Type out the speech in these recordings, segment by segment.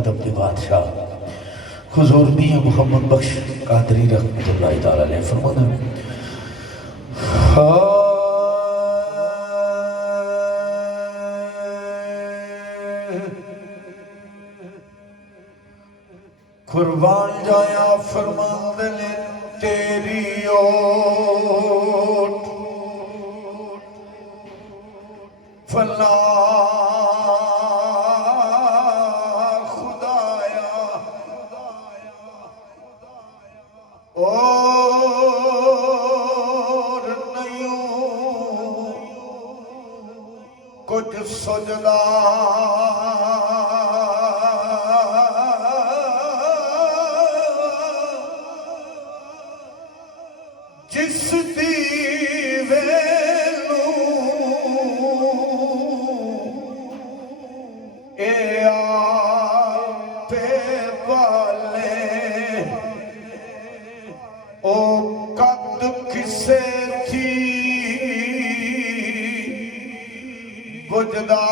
अदब के बादशाह हुजूर मियां मोहम्मद बख्श कादरी रहमतुल्लाह तआला अलैह फरमाना कुर्बान जाया फरमांदे ने तेरी ओट फला और नहीं कुछ सजदा जिस दीवे ए आपे वाले ओ कद किसे थी बुझदा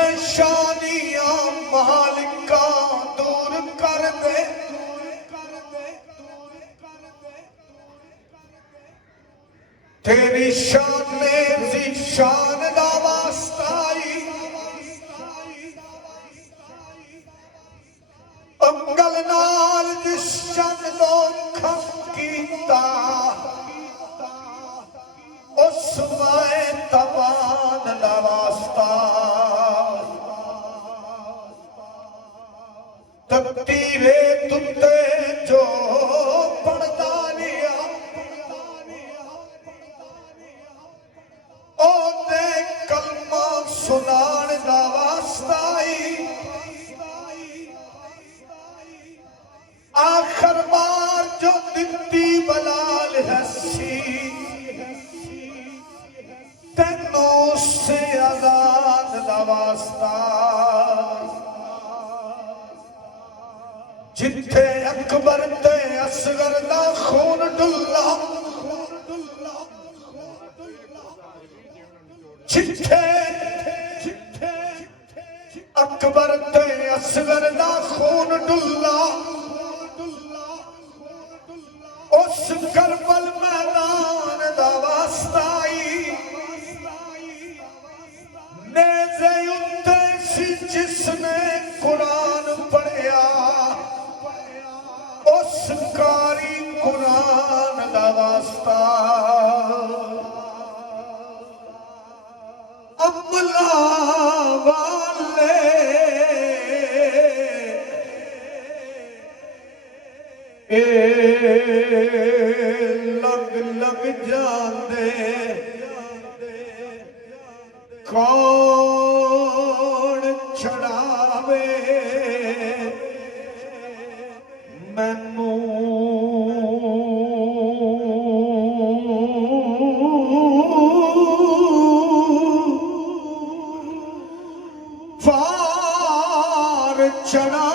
परेशानियां मालिका दूर कर दे तेरी शान में शान दा वास्ता अंगल नाल जिस शन लो खम कीता उस वाए तवान दा वास्ता तकदीरे तुते जो पढ़दा लिया ओदे कलमा सुनान दा वास्ता आखिर बार जो दित्ती बलाल हसी तेनों से आजाद दा वास्ता जिथे अकबर ते असगर दा खून डुल्ला जिथे अकबर ते असगर दा खून डुल्ला उस करबल मैदान दा वास्ता नेज़े उत्ते सी जिसने कुरान पढ़िया उस कारी कुरान दा वास्ता अमला वाले लग लग जाते कौन छड़ावे मैनू फार चढ़ा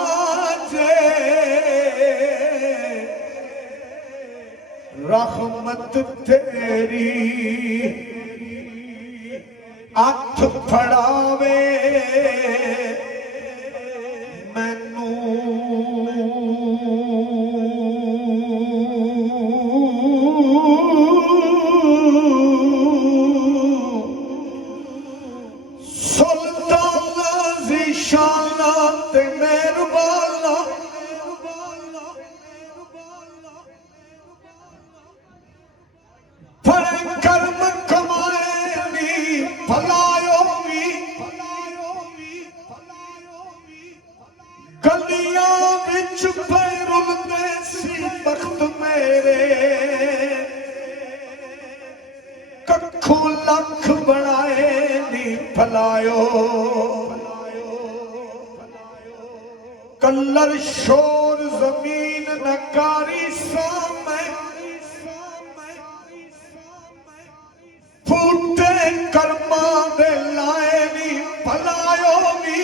रहमत तेरी अथ फड़ावे मैनू सुल्तान ज़ीशाना ते मेहरबाना कर्म कमाए भी भलायो भी गलियां विच पैरुलदे सी बख्त मेरे कखू लख बनाए नी भलायो कल्लर शोर जमीन नकारी सामे फूटे कर्मा दे लाए नी भलायो भी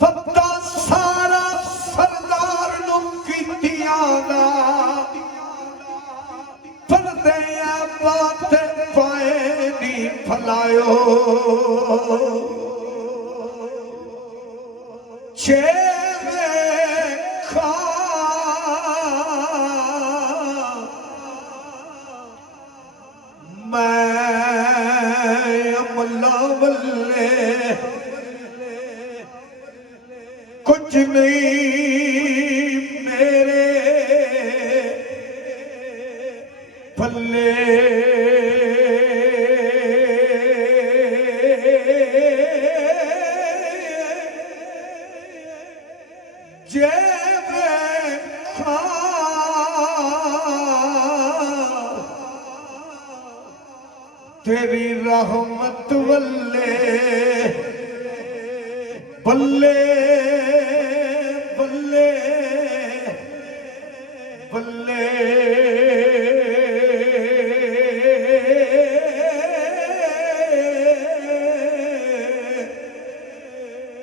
फत्ता सारा सरदा बात पाए नी फलायो छे खा मैं अमला बल्ले कुछ नहीं मेरे पल्ले जे मैं खा तेरी रहमत वल्ले बल्ले बल्ले बल्ले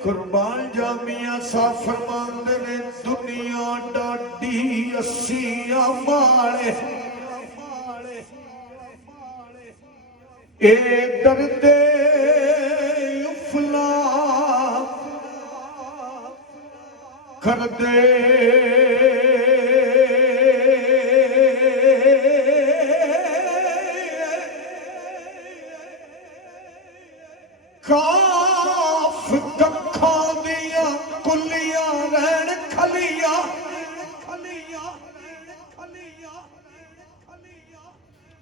कुर्बान जामिया साफरमंद ने दुनिया डाडी असिया माले ए दर्दे उफला कर दे काफ कखा दिया कुलिया रहन खलिया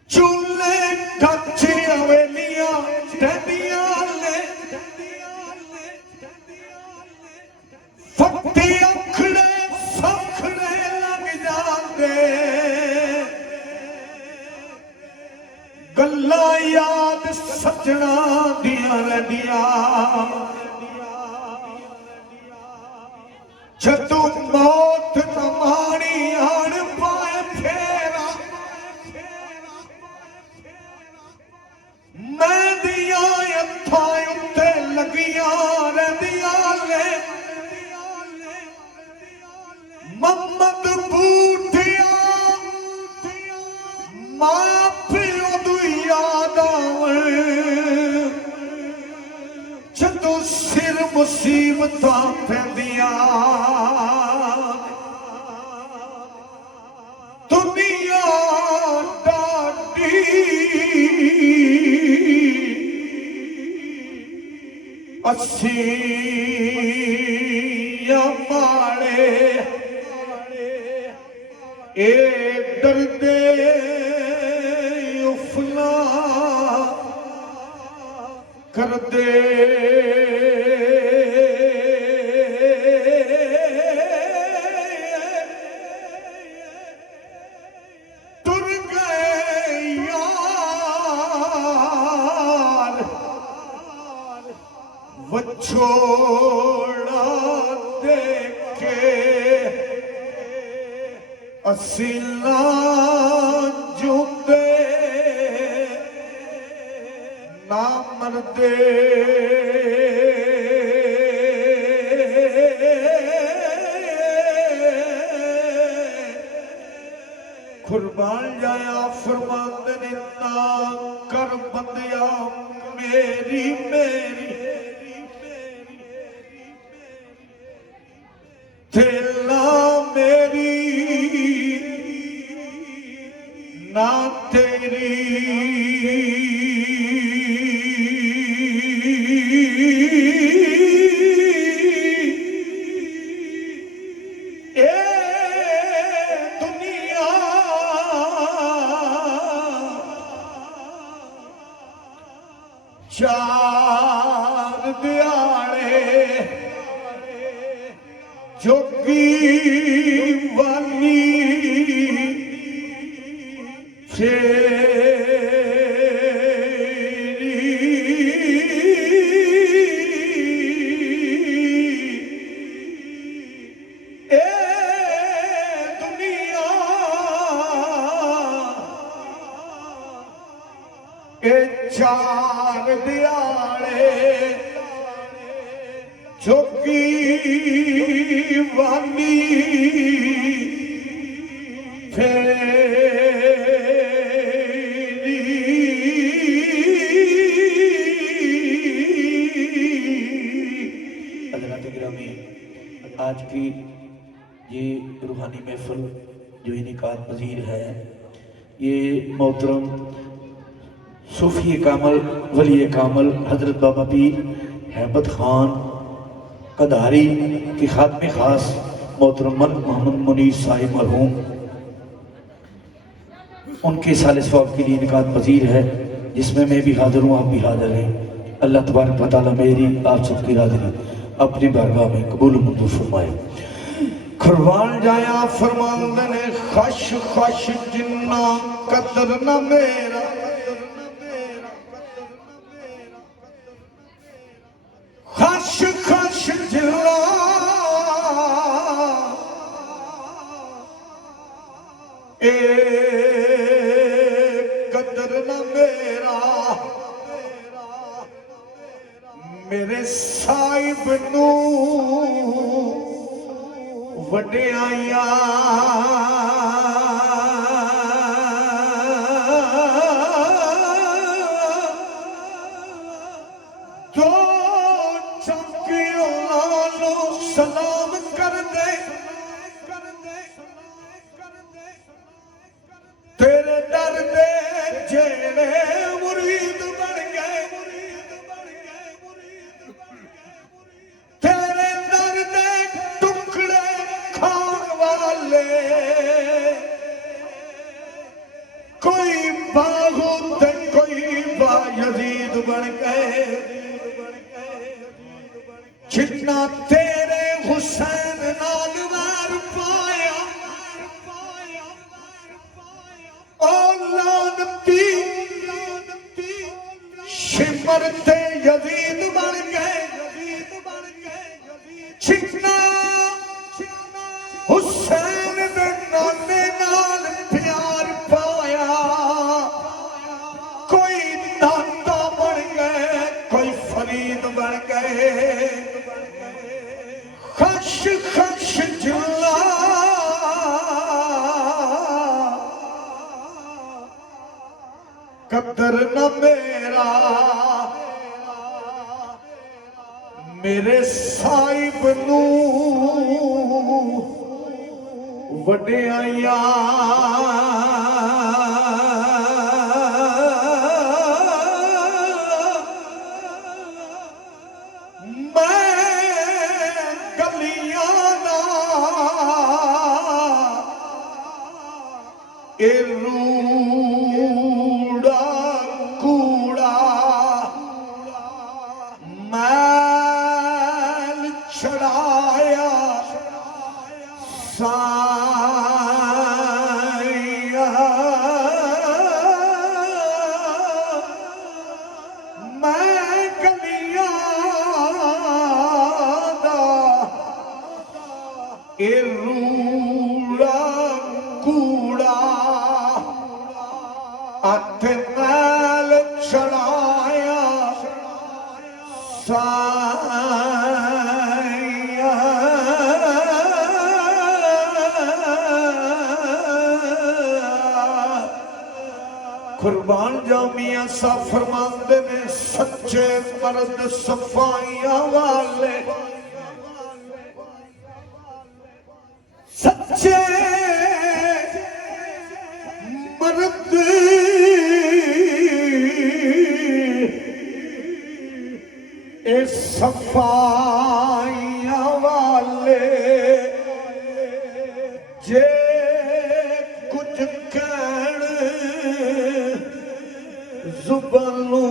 चूल्हे कच्चे हवेलियां डंडिया ले फट्टी अखड़े सखड़े लग जाते गल्ला याद सजना दिया रडिया जदू मौत नमानी आन पाए फेरा मैं दिया अथा उत्ते लगिया रहिया ले मोहम्मद बूटिया मां पियो दी याद आवे जदों सिर मुसीबतां पैंदियां दुनिया डाडी असिया माड़े ए दर्दे उफला कर दे तुर गए यार वछोड़ा देके असिला जुदे ना मरदे कुर्बान जाया फरमाते ने ना कर बंदिया मेरी मेरी तेला मेरी ना तेरी ए दुनिया चार दिहाड़े जोगी वाली चार दिहाड़े जोगी वाली फेरी ये रूहानी महफिल जो इनकाद पजीर है, ये मोहतरम सूफी कामल वली कामल हजरत बाबा पीर हैबत खान कदारी की खात्मे खास मोहतरम मलिक मोहम्मद मुनीर साहिब मरहूम, उनके साले सवाब के लिए इनकाद पजीर है, जिसमें मैं भी हाजिर हूँ, आप भी हाजिर हैं। अल्लाह तबारक व तआला मेरी आप सबकी हाजिरी अपनी बारगाह में कबूल मंजूर फरमाए। खरवान जाया फरमांदे ने खश खश जिन्ना कदर न मेरा, खश खश जिन्ना ए कदर न मेरा, मेरे साहिब नू वड्याइया दो चौकियों नालों सलाम कर दे, तेरे डर दे जेड़े मुरीद बन गए, तेरे दर दे टुकड़े खान वाले, कोई बागुत कोई बायजीद बन गए, जिन्ना तेरे हुसैन नाल वार पाया, औलादती शिमर ते यजीद बन गए, जिन्ना हुसैन दे नाने नाल प्यार पाया, कोई दाता बन गए, कोई फरीद बन गए, खश खश जिला कदर न मेरा, मेरे साहिब नू वड्याइया मैं गलियां दा ए रूड़ा कूड़ा मैल छड़ाया साया, मैं गलियां दा ए रूड़ा कूड़ा अथ मैल छड़ाया साया, कुर्बान जामिया सा फरमाते ने सच्चे मर्द सफाइयां वाले, सच्चे मर्द ए सफाइयां वाले, जे कुछ कहण जुबानू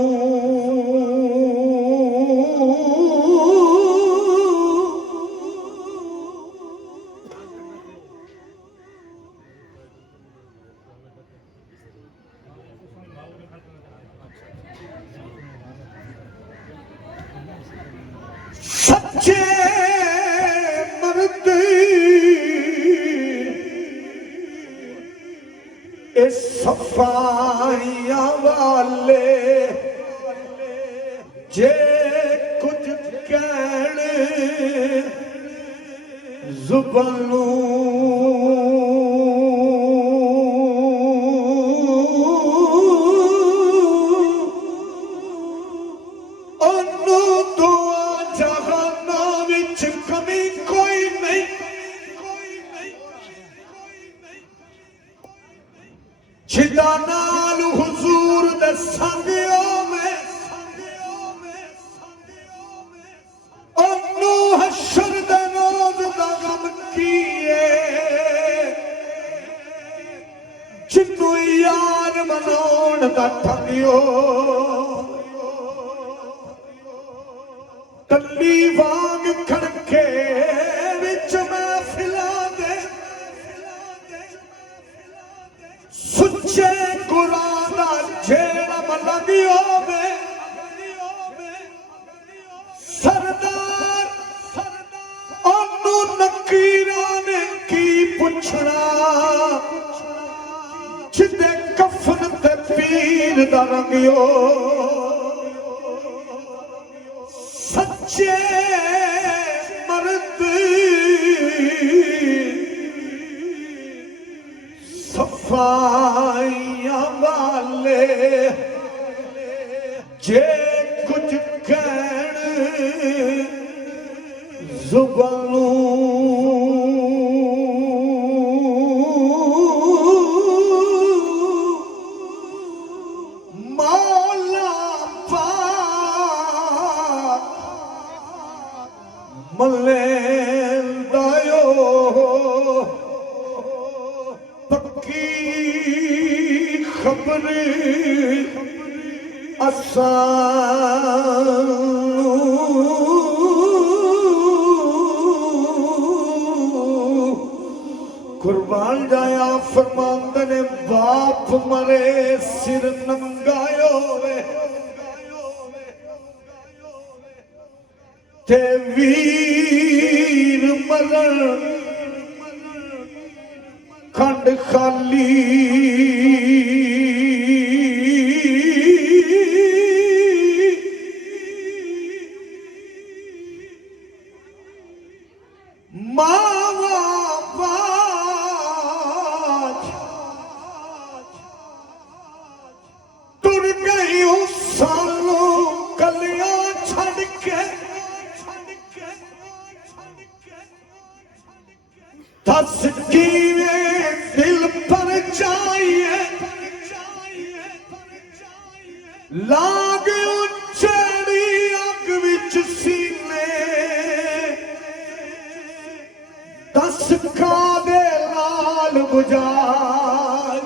सच्चे मर्द इस सफाइयां वाले, जे कुछ कहण जुबानू नाल हुजूर दे संगियों में ओनू हशर दे रोज दा गम कीए जिन्नू यार मनाउण दा ठगियो कली वांग खड़के विच महफिलां दे सुच्चे गुलां दा जेड़ा मलंगी होवे सरदार ओनू नकीरां ने की पुछना जिदे कफन ते पीर दा रंगियो सच्चे मर्द सफाइयां वाले जे कुछ कहण जुबानू मौला पाक मलेंदायो पक्की खबर कुर्बान जाया फरमांदे ने बाप मरे सिर नंगायो वे ते वीर मरण खंड खाली मावा बाज टुर गई सालों कलियां छड़ के दस कीवे दिल पर जाइए लाग उचड़ी अग विच सीने दस कादे लाल बुझाई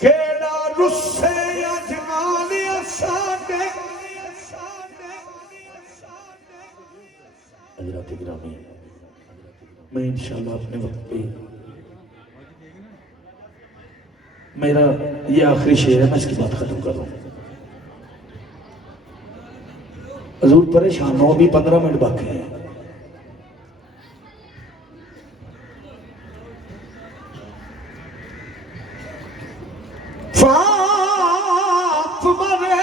केड़ा रुस्से अजमालिया साडे हजरात गिरामी मैं इंशाल्लाह अपने वक्त पे मेरा ये आखिरी शेर है मैं इसकी बात खत्म कर रहा हूँ हजूर परेशान हो अभी 15 मिनट बाकी हैं बाप मरे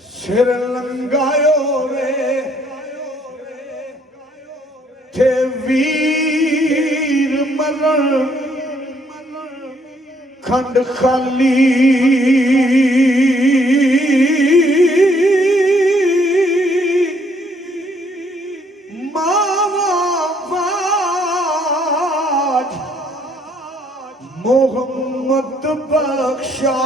सिर लंगायो रे थे वीर मरण खंड खाली मावा बाज मोहम्मद बख्शा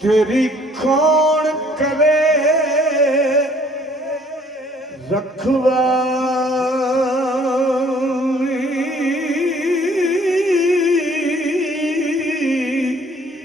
तेरी कौन करे रखवा